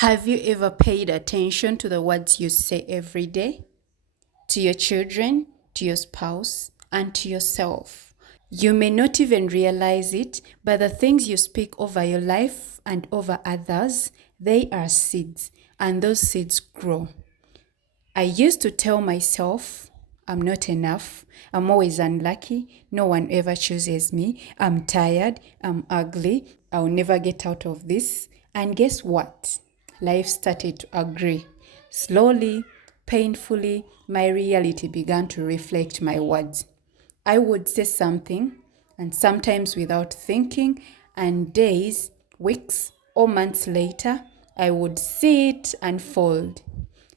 Have you ever paid attention to the words you say every day? To your children, to your spouse, and to yourself. You may not even realize it, but the things you speak over your life and over others, they are seeds, and those seeds grow. I used to tell myself, I'm not enough, I'm always unlucky, no one ever chooses me, I'm tired, I'm ugly, I'll never get out of this. And guess what? Life started to agree. Slowly, painfully, my reality began to reflect my words. I would say something, and sometimes without thinking, and days, weeks, or months later, I would see it unfold.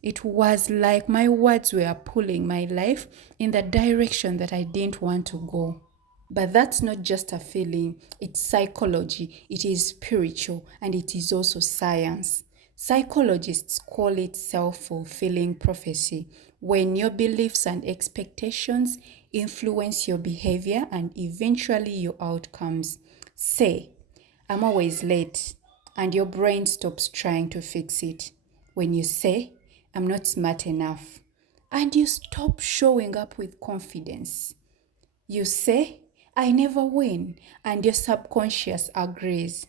It was like my words were pulling my life in the direction that I didn't want to go. But that's not just a feeling, it's psychology, it is spiritual, and it is also science. Psychologists call it self-fulfilling prophecy, when your beliefs and expectations influence your behavior and eventually your outcomes. Say, I'm always late, and your brain stops trying to fix it. When you say, I'm not smart enough, and you stop showing up with confidence. You say, I never win, and your subconscious agrees.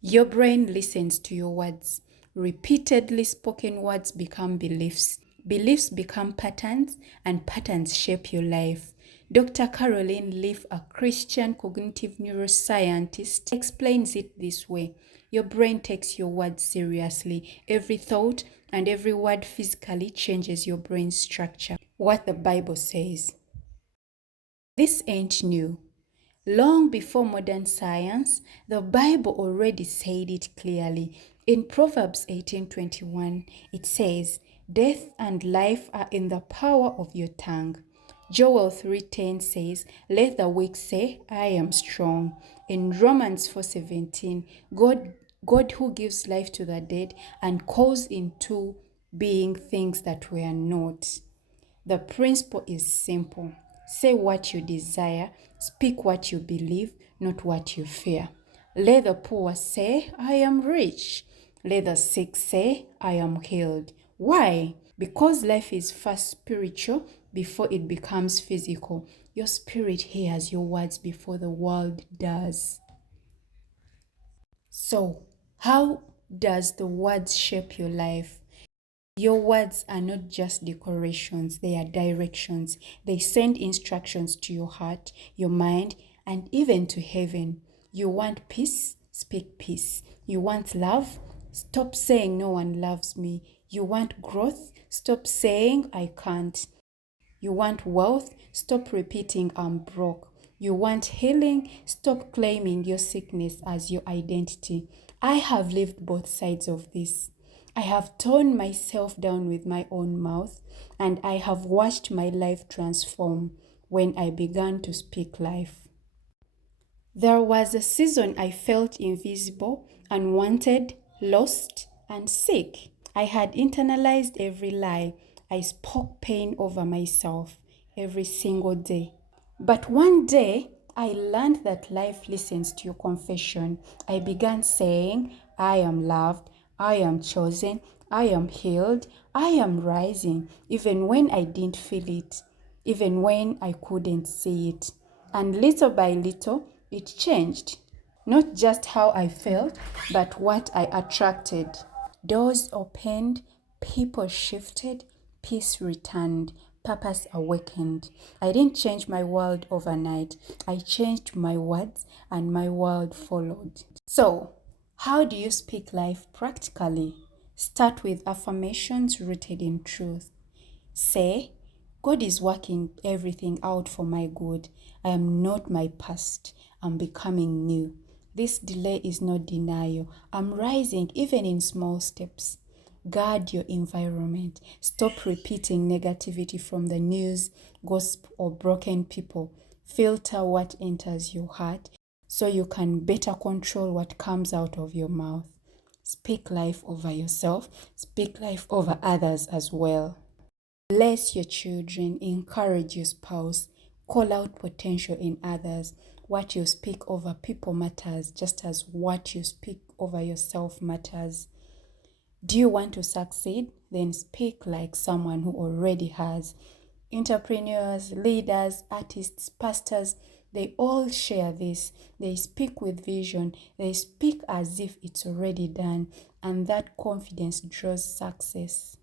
Your brain listens to your words. Repeatedly spoken words become beliefs. Beliefs become patterns, and patterns shape your life. Dr. Caroline Leaf, a Christian cognitive neuroscientist, explains it this way. Your brain takes your words seriously. Every thought and every word physically changes your brain structure. What the Bible says. This ain't new. Long before modern science, the Bible already said it clearly. In Proverbs 18:21, it says, "Death and life are in the power of your tongue." Joel 3:10 says, "Let the weak say, I am strong." In Romans 4:17, God who gives life to the dead and calls into being things that were not. The principle is simple. Say what you desire, speak what you believe, not what you fear. Let the poor say, I am rich. Let the sick say, I am healed. Why? Because life is first spiritual before it becomes physical. Your spirit hears your words before the world does. So, how does the words shape your life? Your words are not just decorations, they are directions. They send instructions to your heart, your mind, and even to heaven. You want peace? Speak peace. You want love? Stop saying no one loves me. You want growth? Stop saying I can't. You want wealth? Stop repeating I'm broke. You want healing? Stop claiming your sickness as your identity. I have lived both sides of this. I have torn myself down with my own mouth, and I have watched my life transform when I began to speak life. There was a season I felt invisible, unwanted, lost, and sick. I had internalized every lie. I spoke pain over myself every single day. But one day, I learned that life listens to your confession. I began saying, I am loved, I am chosen, I am healed, I am rising, even when I didn't feel it, even when I couldn't see it. And little by little, it changed. Not just how I felt, but what I attracted. Doors opened, people shifted, peace returned, purpose awakened. I didn't change my world overnight. I changed my words, and my world followed. So, how do you speak life practically? Start with affirmations rooted in truth. Say, God is working everything out for my good. I am not my past. I'm becoming new. This delay is not denial. I'm rising even in small steps. Guard your environment. Stop repeating negativity from the news, gossip, or broken people. Filter what enters your heart so you can better control what comes out of your mouth. Speak life over yourself. Speak life over others as well. Bless your children, encourage your spouse, call out potential in others. What you speak over people matters just as what you speak over yourself matters. Do you want to succeed? Then speak like someone who already has. Entrepreneurs, leaders, artists, pastors, they all share this. They speak with vision. They speak as if it's already done. And that confidence draws success.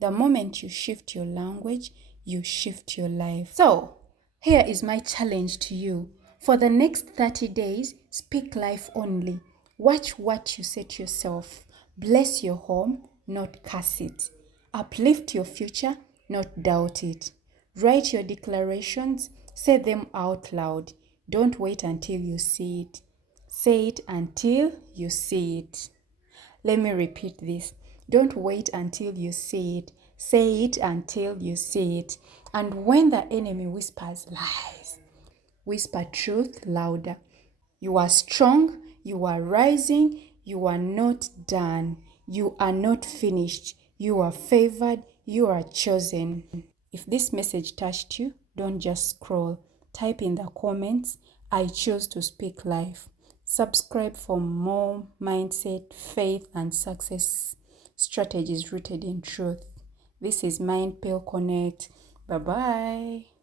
The moment you shift your language, you shift your life. So, here is my challenge to you. For the next 30 days, speak life only. Watch what you say to yourself. Bless your home, not curse it. Uplift your future, not doubt it. Write your declarations, say them out loud. Don't wait until you see it. Say it until you see it. Let me repeat this. Don't wait until you see it. Say it until you see it. And when the enemy whispers lies, whisper truth louder. You are strong. You are rising. You are not done. You are not finished. You are favored. You are chosen. If this message touched you, don't just scroll. Type in the comments, I choose to speak life. Subscribe for more mindset, faith, and success strategies rooted in truth. This is Mind Pill Connect. Bye-bye.